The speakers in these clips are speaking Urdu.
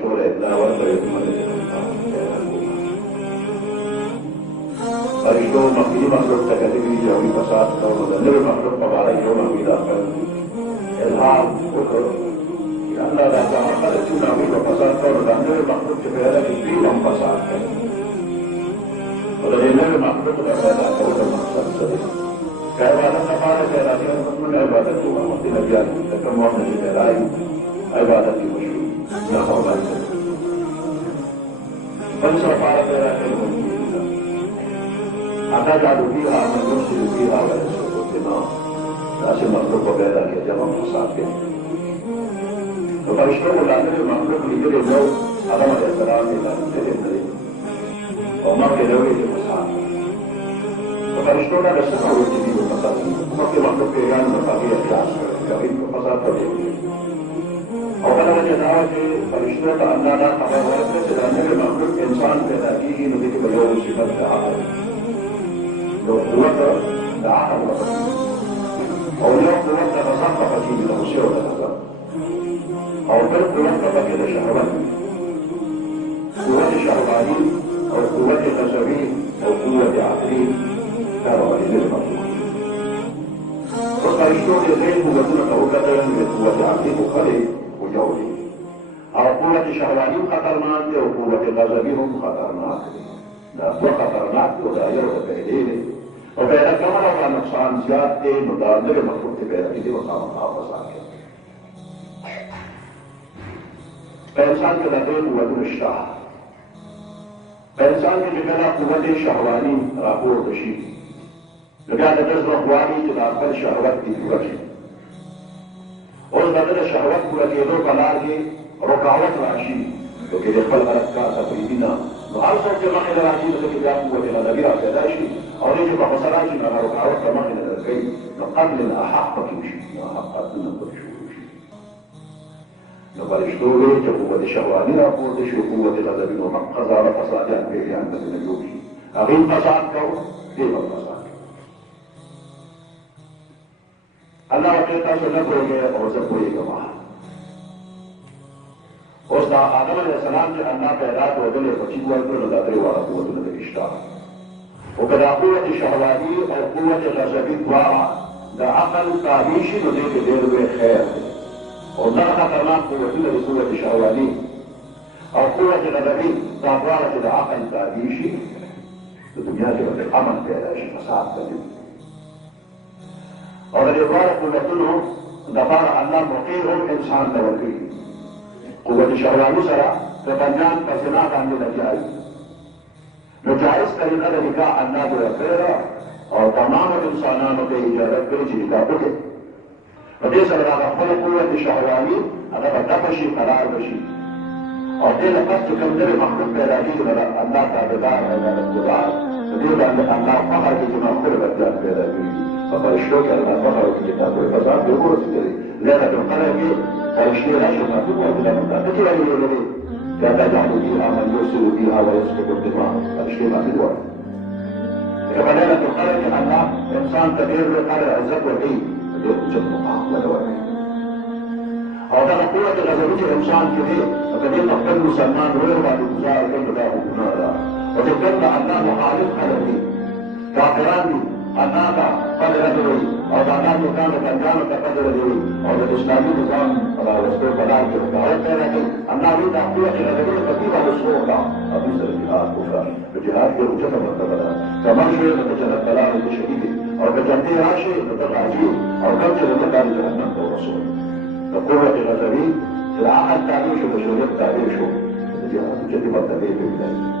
فرشتوں نے دعوت پر فرشتوں مخفی مخلوق تکلیفی جو بھی فساد کا مدنر مخلوق پبارا جو مخفی داخل اظہار فکر کہ اللہ تعالیٰ مقدر چونہ بھی فساد کا مدنر مخلوق سے پہلا کہ بھی ہم فساد کریں مدنر مخلوق کا پیدا کرو مقصد سے عبادت ہمارے پیدا کیا حکم عبادت کو محمد نبی تکم اور نبی پیدائی عبادت کی مشروع نہ ہوگا فلسفہ ہمارا پیدا کرو أتجعل فيها من يفسد فيها ويسفك الدماء ناس المخلوق وبيدا كي جمع فساد ففرشتوا العدل المخلوق لجل النوم عدم الاحترام إلى جل النبي وما في نوعه الفساد ففرشتوا لا نستطيع الجديد الفساد وما في مخلوق كيان مفاقية كلاس كريم فساد طبيعي أو قد وجدنا فرشتوا أننا قبل ذلك العدل المخلوق إنسان بيدا فيه نذيك بيوم صفات عقل لو قوة دعاها الله أو لو قوة تصفق فيه له سير وتتصفق أو بل قوة بكذا شهوات قوة شهواني أو قوة غزوي أو قوة عقلي كانوا عليه المطلوب وقرشتون يزين قوتنا قوة من قوة عقلي مخلي وجولي أو قوة شهواني خطرناك أو قوة غزوي هم خطرناك لا خطرناك ولا يرد بإليه وبيدا كمان هو نقصان زيادة مدارنة المفروض بيدا كده وقام محافظ عليه فإنسان كده دين قوة الشهر فإنسان كده قوة شهواني راقور بشي لقد تجد أخواني كده أقل شهوات دي بوجه وإذا شهوات قوة يدو قلال ركعوات راشي لو كده يخبل غلقات تقريبنا وعرصر جماعي لراشي لكي يقوم وغلقات فيداشي أو يجب فصلاتي ما ركعوات كما إلى الكي نقبل الأحق كمشي وأحق من الكمشي نقرشتوه قوة شهواني أقول دشو قوة غزبين وحق قضاء فصلاتي أنبيه عند من اليوشي أغيب قصاد كو ديب القصاد الله وقيتا سنقوه وزقوه كما اس دا آدم علیہ السلام کے اللہ پیدا تو دلے بچی ہوا تو اللہ تعالی والا قوت نے اشتاق وكذا قوة شهواني أو قوة غزبي دواء دا عقل تعيشي نذيك دير بخير وذا خطرناك قوة لقوة شهواني أو قوة غزبي دا عقل تعيشي الدنيا جبت الأمن بيلاش فساد كذب وذا الإبارة قوة دفار الله مقير إنسان توكي قوة شهواني سرع فبنيان فسنات عن الأجائي نجائز طریقہ نکاح اللہ کو رکھے اور تمام انسانانوں کے اجازت کے لیے نکاح اٹھے وجہ سے اللہ خپل قوت شهوانی هغه دفشي قرار بشي اور دې لپاره چې کوم ډېر مخلوق پیدا کیږي الله تعالی دا القدرت دې باندې الله فقط چې مخلوق پیدا کیږي په فرشتو کې الله فقط چې تاسو په ځان کې ورسېږي لا د قلبي فرشتي راشي په ټول د مدته کې راغلي لا تجعلوا فيها من يفسد فيها ويسفك الدماء الشيء ما في الوقت فبدأنا تقرر الله إنسان كبير قدر عزت وعيد يوجد مقام ولا وعيد أو ترى قوة غزوية إنسان كبير وقد يتقبل مسلمان ويرضى بجزاء كل له هذا وتقبل الله مخالف قدره كافران أناك قدر ذوي أو أناك كان كنجانك قدر ذوي أو الإسلامي نظام على وسط بلاد الدعوة كانت أنها من قوة غزوية كثيرة بالصورة أبي سر الجهاد كفر الجهاد يوجد مرتبطا كمان شيء نتجنب الكلام الشديد أو كجنتي راشي نتغاجي أو كجل نتغاجي جهنم والرسول فقوة غزوية العقل تعيش وشريط تعيش الجهاد يجب التغيير بالله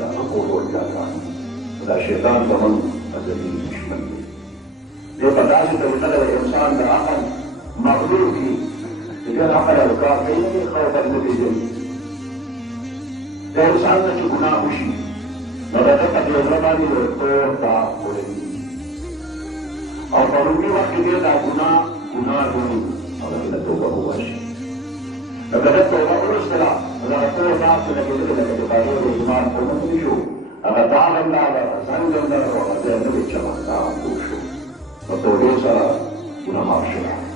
أقول وجاء هذا شيطان ضمن أزلي دشمن لقد عاشت بقدر الإنسان بعقل مغلوب فيه كان عقل الكار كي خوف النبي جميل dan sana ci guna ushi daga ta kaje zama ne da tsohon ta kore a farumi wakti ne da guna duni a wani da toba ruwa shi daga da toba ruwa sila daga tsohon ta su da ke daga da kaje da iman ko mun nisho daga ta nan da ga san da da wa da ne ce ma ta kusho to to ne sara guna ma shi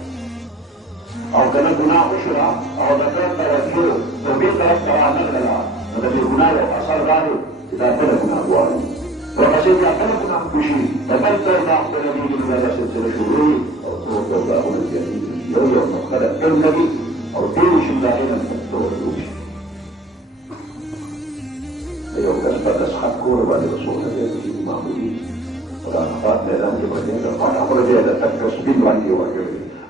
او كان هناك أشرة أو ذكرت توجه توبيت رفع نقلها الذي هناك أثر ذلك إذا كان هناك أبواب وقصيد إذا كان هناك بشيء فمن ترضى الذي من هذا سلسلة شهور أو توبة أو الجديد يوم خلق كالنبي أو دين شمالنا من التوبة يوم كسبت أصحاب كورة بعد رسول الله في المعمولين ولا نفات لأنه يبقى فأنا أقول جاء تكسبين وعندي وعندي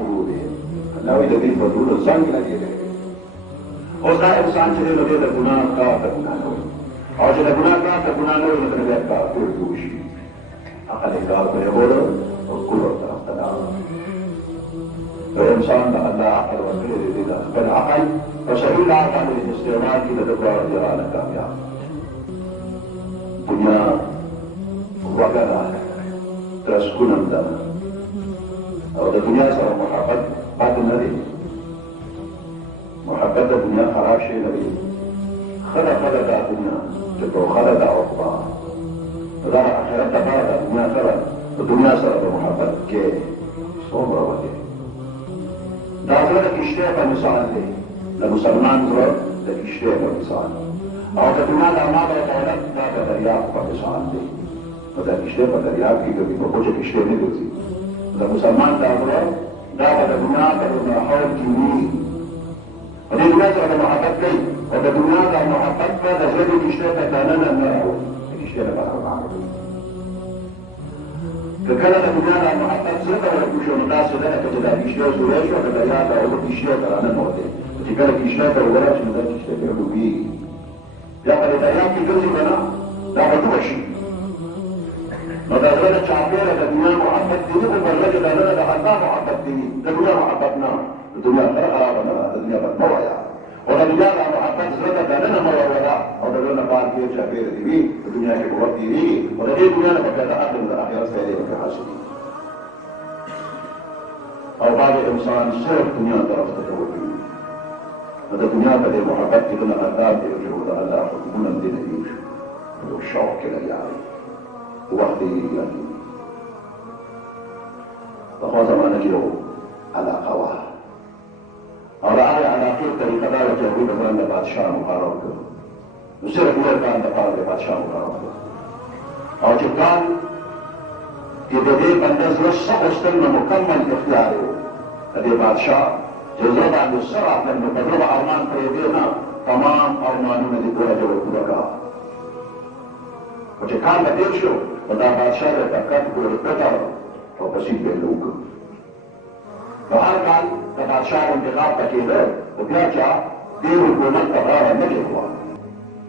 qulubi لو يدري فضول الزنگ لگے اور دا انسان چلے لگے دا گناہ کا نوی اور چلے گناہ کا نوی لگنے لگے کا پھر دوشی اقل اقدار پر بولو اور کلو طرف تدار تو انسان دا اللہ عقل وکلے دے دا بل عقل وصحیل عقل استعمال کی لدبار جران کامیاب دنیا وگرہ ترسکنم دا اور دا دنیا سر محبت بعد النبي محبت الدنيا خراب شيء نبي خلق الدنيا جبر خلق عقبا فلا آخرت بعد الدنيا سرد محبت كي صبر وكي داخلة اشتاق مثال لي لمسلمان زرد اشتاق مثال او الدنيا لعمال وطولت ذاك درياق مثال لي وذاك اشتاق درياق كي قبل بوجك اشتاق ندوزي لمسلمان داخلة دعوة الدنيا كلمة حول جميل ودي الناس على محبت كي وده الدنيا على محبت فهذا زاد الاشتاق تانانا النار الاشتاق بقى معه فكانت الدنيا على محبت زادة ولا كوشو نقاس ذلك جدا الاشتاق زولاش وكذا يعطى أولو الاشتاق على الموضوع ودي كانت الاشتاق ولاش من ذلك الاشتاق يعلوبي يقل الأيام في جزء منا لا بدوشي مدازلة شعبيرة الدنيا محبت ديني وبرجة لنا لحظة محبت ديني الدنيا محبتنا الدنيا خرابنا الدنيا بطوية والدنيا محبت زادة لنا مرولا ودلنا بعد كيف شعبيرة ديني الدنيا كبرت ديني ودلنا الدنيا بكذا أقل من الأخيرة سيدي وكحاسدي أو بعد إنسان سير الدنيا طرف تتوبي هذا الدنيا بدي محبت كنا أداب يرجعوا الله حكمنا الدين يوشو والشوق كلا يعني وقته يعني فخوض ما نجره على قواه اور آئے علاقے طریقہ دار جہوی بزران بادشاہ مقارب کرو نصیر بیر کان دفار بادشاہ مقارب کرو اور جو کان کہ دے بندے زرس سخستن مکمل اختیار ہو دے بادشاہ جزرد عند السرع من مقرب ارمان پر دینا تمام ارمانوں نے پورا جو پورا کہا اور جو کان بدل شو ودا بادشاہ نے تکت کو رکھتا اور بسیط بے لوگ وهر كان بادشاہ انتخاب تکیلے وبیا کیا دیر حکومت کا غارہ نکل ہوا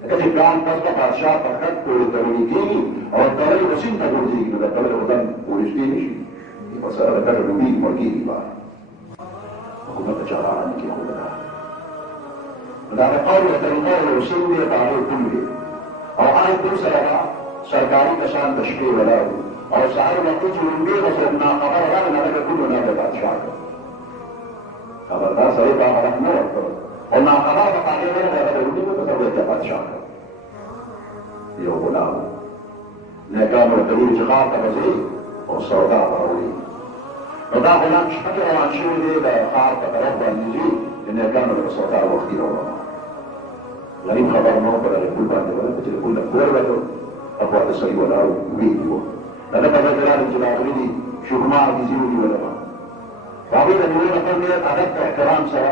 لیکن کان پس بادشاہ تکت کو رکھنی کی اور دولت وسیم تک ہوتی کی مدد دولت وطن پولیس بھی نہیں یہ مسئلہ رکھا روی مرگی کی بات حکومت چارہ آنے کی خود رہا مدار قول طریقہ وسیم بھی تعریف کل بھی اور آئے دوسرا رہا سرکاری کسان تشکیل ولا اور سارے وقت جو انبی وصلنا خبر رہا نہ کل نہ بادشاہ کو خبردار صحیح کا حرف نہ رکھو اور نہ خبر بتانے میں اگر انبی کو تصور کیا بادشاہ کو یہ غلام نیکان و دلیل جغار کا وزیر اور سودا باولی ودا غلام شفت روان شوی دے گا خار کا طرف بانیزی نیکان و سودا وقتی روان غریب خبر نو پر کل باندې ولا چې کل کور ورو ابو هذا صحیح ولا ویډیو دا په دغه ډول چې راغلي شوګما دي زیو دی ولا باندې د نور په دې عادت احترام سره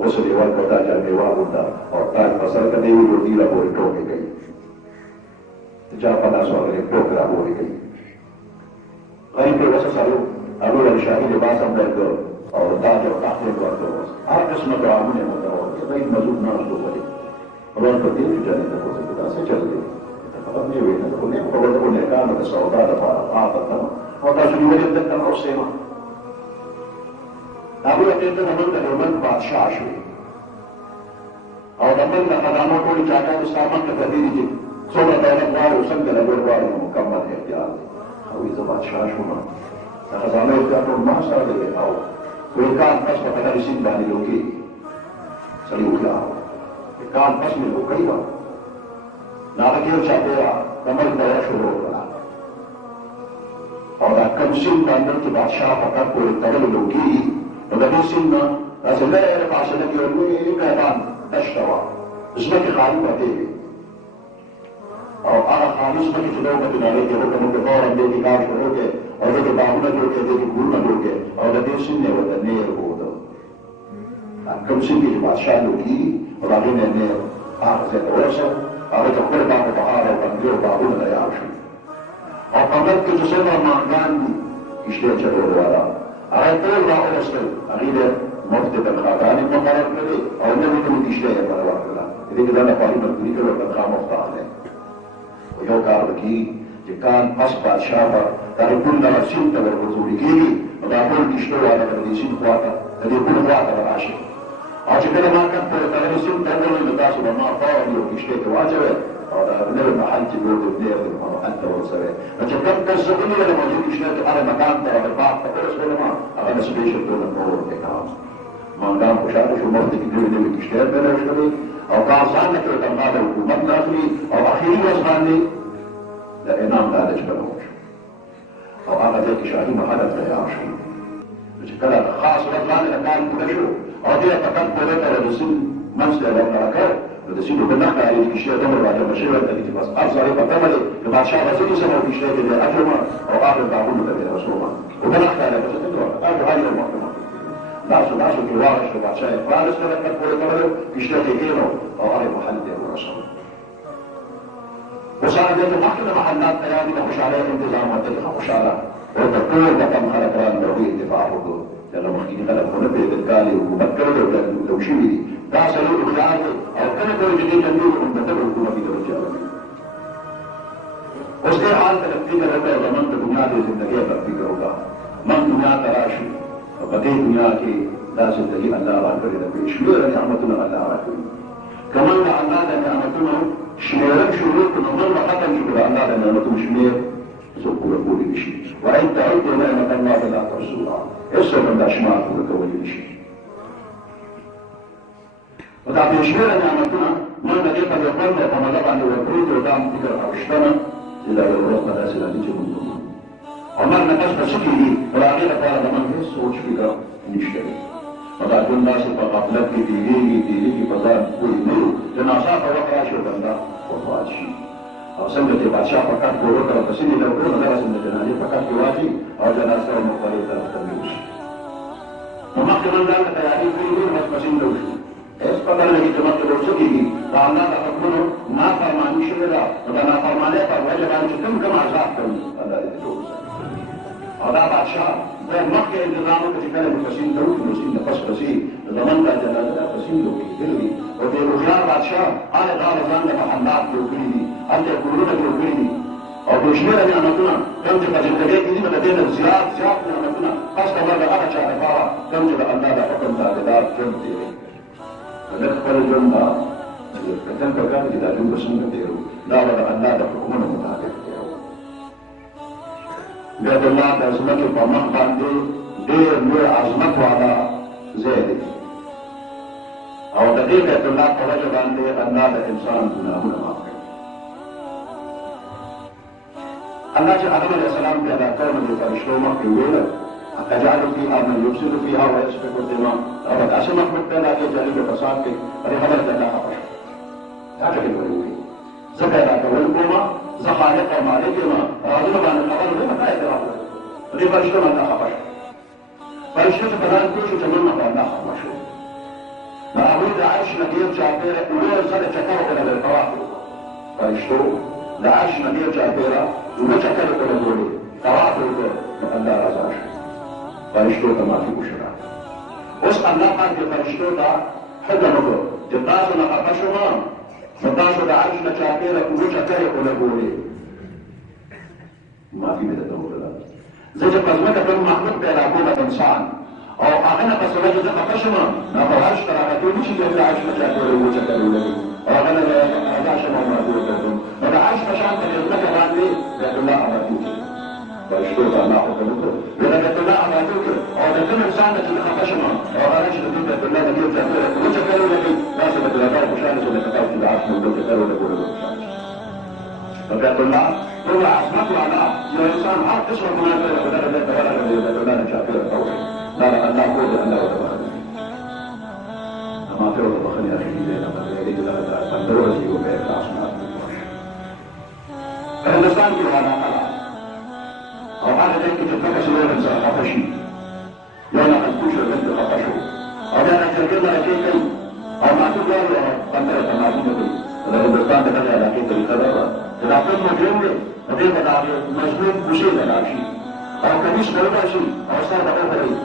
غسل یې ورکړ دا جامې واغونده او تاج په سر کړی وي روټۍ راپورې ټوکې کوي د چا په لاس ورغلې ټوکې راپورې کوي غریب یې وڅڅلو هغوی له شاهي لباس هم درکړ او تاج او تخت یې ورکړ هر قسمه طعامونه یې ورته ورکړل بعید مزود ناست وولې ورته دې چې جنت ته پوځي دا څه چل دی فقط مې ویل خو نه خو د نیکانو د سودا لپاره عادت او تاسو نیولې دلته اوسئ هغوی ته د ملک د ملک بادشاه شوې او د ملک د خزانو ټولې چاټانې ستا ملک ته تللي چې څومره دولت غواړي او څنګه لګول غواړي نو مکمل اختیار دی هغوی زه بادشاه شوم د خزانو اختیار ټول ما سره دی او ویل کان پس په دغه سیند باندې لوکېږي سړي هوښیار و کان پس مې لوکۍ وه نو هغه کې یو چاپېره د ملک دوره شروع کړه او دا کوم سیند باندې چې بادشاه په کټ پورې تړلې لوکېږي نو د دې سیند نه داسې لرې فاصله کې یو لوی میدان دښته وه ځمکې خالي پرتې وې او هغه خالي ځمکې چې دا وکړې نړۍ کې حکم وکړ فوراً دې کې کار شروع کړې او دې کې باغونه جوړ کړې دې کې کورونه جوړ کړې او د دې سیند نه یې ورته نهر ووته کوم سیند کې چې بادشاه لوکېږي او د هغې نه نهر هغه ځای ته ورسه هغه ته خپل باغ په بهار او بندې او باغونه تیار شول او په منځ کې چې څومره مارغان دي کښتۍ چلولو والا هغه ټول راوستل هغې د مفت تنخواګانې مقرر کړې او نوې نوې کښتۍ یې پر ورکړله د دې کې دا لپاره مجبوري کړې تنخوا مفت اخلی خو یو کار به کېږي چې کان پس بادشاه به دغه ټول دغه سیند ته ورغورځولي کېږي نو دا ټول کښتۍ والا به د دې سیند خوا ته د دې پل خوا ته به راشي او چې کله ما کټ پورې تړلی سیند ته ورغلئ نو تاسو به ما فورا یو کښتۍ کې واچوئ او د نوي محل چې جوړ دی پلیر دی نو هلته ورسوئ نو چې کوم کس زه ونیولم او دې کښتۍ کې هغه مکان ته هغه باغ ته ورسولم هغه د سپېشل ډول مور ورته کوم مانډان خوشحاله شو مفت کې نوې نوې کښتۍ پیدا شولې او کار ځان نه کړی تنخوا د حکومت نه اخلي او اخري ورځ باندې د انعام لالچ بلول شو او هغه ځای کې شاهي محل تیار شو نو چې کله خاص ورځ باندې د کار پوره شو او دې ته کټ پورې ته د سیند منځ ته یې راکړ نو د سیند په نښه یې کښتۍ دومره راجمع شوې ده چې بس هر سړی په تمه دی د بادشاه به زه نیسم او کښتۍ ته دې اچوم او هغه باغونو ته دې رسوم خو په نښه یې راکړه هغه هر یو محکمه داسو کې واغشته بادشاه یې پرانستله کټ پورې تړلی کښتۍ ته یې کېنو او هغې محل ته یې ورسولو اوس هغه ځای ته مخکې د محلات تیار دي د خوشحالۍ انتظام ورته څخه خوشحاله ورته ټول د کم خلکان د هغوی اتفاق وکړو چې هغه مخکیني خلک خو نه پوهېدل کال یې حکومت کړی دی او لو شوي دي دا سړی هوښیار دی او کله کله چې دې جنګي وکړو د دغه حکومتي توجه وکړي اوس دې حال ته فکر وکړه او زموږ د دنیا د زندګۍ پر فکر وکړه موږ دنیا ته راشو او په دې دنیا کې دا زندګي الله راکړې ده بې شمېره نعمتونه الله راکړي که موږ د الله د نعمتونو شمېرل شروع کړو نو موږ به ختم شو که د الله د نعمتونو شمېر څوک پوره کولی نه شي وان تعدوا نعمة الله لا تحصوها هېڅوک هم دا شمار پوره کولی نه شي نو دا بې شمېره نعمتونه موږ د دې په دې خوند او په مزه باندې ورپرېږدي او دا هم فکر او شتنه چې دا یو ورځ به داسې راځي چې موږ وکړو او مرګ نه پس به څه کېږي نو د هغې لپاره د موږ هېڅ سوچ فکر نشته دی او دا ټول داسې په غفلت کې تېرېږي په ځان پوه نه یو چې ناڅاپه وخت راشي او بنده وفات شي او څنګه چې بادشاه په کټ پورې وکړه په سینې له وکړو نو دغسې د جنازې په کټ کې واچي او جنازه او مقبرې طرف ته ویوسي نو مخکې موږ ځان ته تیاري کړي دي نو بس په سیند ته وشو هېڅ پته نه لګي چې مخکې به څه کېږي د الله د حکمونو نافرماني شوې ده نو د نافرمانۍ پر وجه باندې چې کوم عذاب کوي الله دې ټول او دا بادشاه دا مخکې انتظام وکړه چې کله به په سیند ته وکړي نو سیند نه پس پسې د زمن دا جنازه ده په سیند وکړي دي او د هوښیار بادشاه هغه غاړه ځان له محلات جوړ کړي دي هلته یې کورونه جوړ کړي دي او بې شمېره نعمتونه کوم چې په زندګۍ کې دي نو د دې نه زیات نعمتونه خاص کار د هغه چا لپاره کوم چې د الله د حکم تابعدار ژوند تېروي لږ خپل ژوند ته کتل پکار دي دا ژوند به څنګه تېرو دا به د الله د حکمونو مطابق تېرو بیت الله د ځمکې په مخ باندې ډېر لوی عظمت والا ځای دی او د دې بیت الله په وجه باندې الله د انسان ګناهونه معاف کوي الله چې آدم علیه السلام پیدا کړ نو د فرشتو مخکې ویل اتجعل فيها من يفسد فيها ويسفك الدماء او داسې مخلوق پیدا کړي چې هغوی په فساد کوي په دې خبره د الله خفه شو دا ټکي ولې وکړي زه پیدا کول کومه زه خالق او مالک یم رازونه باندې خبره دی مته اعتراف لري په دې فرشتو باندې خفه شو فرشته چې بدن کوي چې نن نه الله خبر شو ما هو د عرش نګیر چاپیره ولور سره چکر وکړل د طواف فرشتو د عرش نګیر چاپیره ولور چکر وکړل طواف وکړ الله رضا شو فرشتو ته معافي وشوه اوس الله پاک د فرشتو ته حکم وکړ چې تاسو نه خفه شوه نو تاسو د عرش نه چاپیره ولور چکر وکړل معافي مې درته وکړه زه چې په ځمکه کوم مخلوق پیدا کوم انسان او هغه نه پس ولې زه خفه شم نو په عرش ته راغلی نشي د عرش نه چاپیره ولور چکر وکړل او هغه نه رضا شم او معافي وکړم نو د عرش په شان ته د ځمکه باندې بیت الله آباد وکړي فرشتو ته الله حکم وکړ ویل بیت الله آباد وکړ او د کوم انسان نه چې خفه شم او هغه چې د بیت الله د دې چاپیره ولور چکر وکړي داسې به د رضا خوشحاله شو لکه تاسو د عرش نه ولور چکر وکړل فبيت الله هو عظمته على الانسان هر قسم من بدل بيت ولا بيت ولا شافير التوحيد لا لا الله هو الله وتبارك اما في وضع بخني اخي ليلة يريد لا تندرسي وبيت عصمات الانسان في هذا قال او هذا ذلك تفكس لولا انسان خفشي يوم ان تشعر بنت خفشه او انا تجد لكي او ما تقول له بنت ما تقول الهندوستان دخل على كيف الخبر إذا كان مجرم فكيف تعرف مجنون بشيء لا شيء أو كنيس ولا شيء أو صار بقى فريق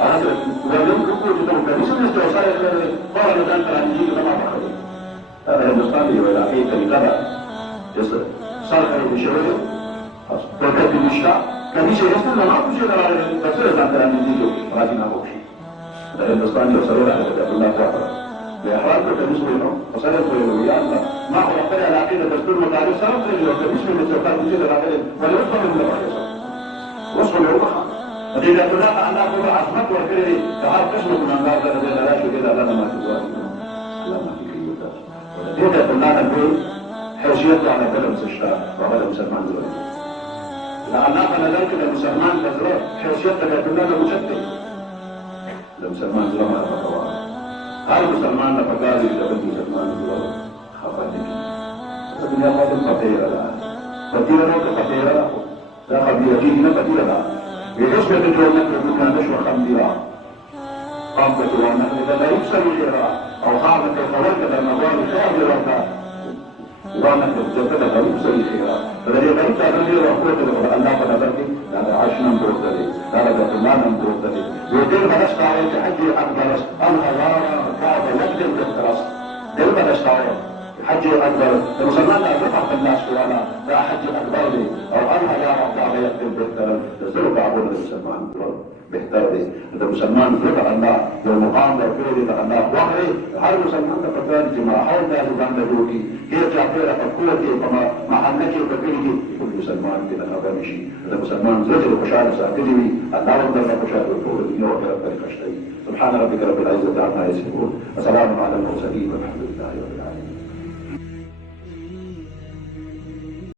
هذا ولم يكن يجدون كنيس مثل صار قال لنا أنت عن جيل ما بخير هذا الهندوستان ولا كيف الخبر يصير صار خير بشيء وكتب المشتاق كنيس يصير ما بشيء لا تصير أنت عن جيل راجع ما بشيء الهندوستان يصير على كتاب الله تعالى بإحراج بالنسبة لهم وصارت ويا الله ما هو يقترع العقيدة دستور متعارف سبب خليه بالنسبة للسلطات الجديدة العقيدة ولا يصبح من الرئيس وصف العروبة فإذا تلاقى أن أقول عصمت وكذلك تعال قسمك من أنبار ذلك لا شيء كذا لنا ما تزوج لا ما في كيوتات إذا قلنا نقول حيثيته على بلد سشتاء وبلد مسلمان زوج لأن نقل ذلك لمسلمان فزرار حيثيته كنا مشتت لمسلمان زوج ما أفضل هر مسلمان نه پکار دی چې بل مسلمان زوړ خفه دي دنیا باندې پټه را پټه را نو پټه را دا خبره دي نه پټه را ویروس په دې ټول نه کنه شو خام دی را قام په ټول نه دا یو څه دی را او هغه ته خبر کړه نو غواړي خیر دی ورته وانا كنت غريب سوي خيرا فالذي غريب تعلمي وقوة الله فنبرتي هذا عشنا مبروتلي هذا بطلنا مبروتلي ويدير بلاش تعوي تحجي أكبر الهوار كعب يقدم تخترس دير بلاش تعوي حجي أكبر المسلمان أرفع في الناس وانا لا حجي أكبر لي أو أنها يا رب كعب يقدم تخترس تزلوا كعبون المسلمان بيحتار دي إذا مسلمان فرق الله لو مقام لو فيري الله وحري هل مسلمان تفتان جماعة حول ذلك عند دوكي هي جعفيرة فقوتي فما محنكي وكفيري كل مسلمان كده نبانشي إذا مسلمان زجل وخشار ساكدي الله وندر وخشار وفور الدين وخير الطريق اشتري سبحان ربك رب العزة عما يصفون وسلام على المرسلين والحمد لله رب العالمين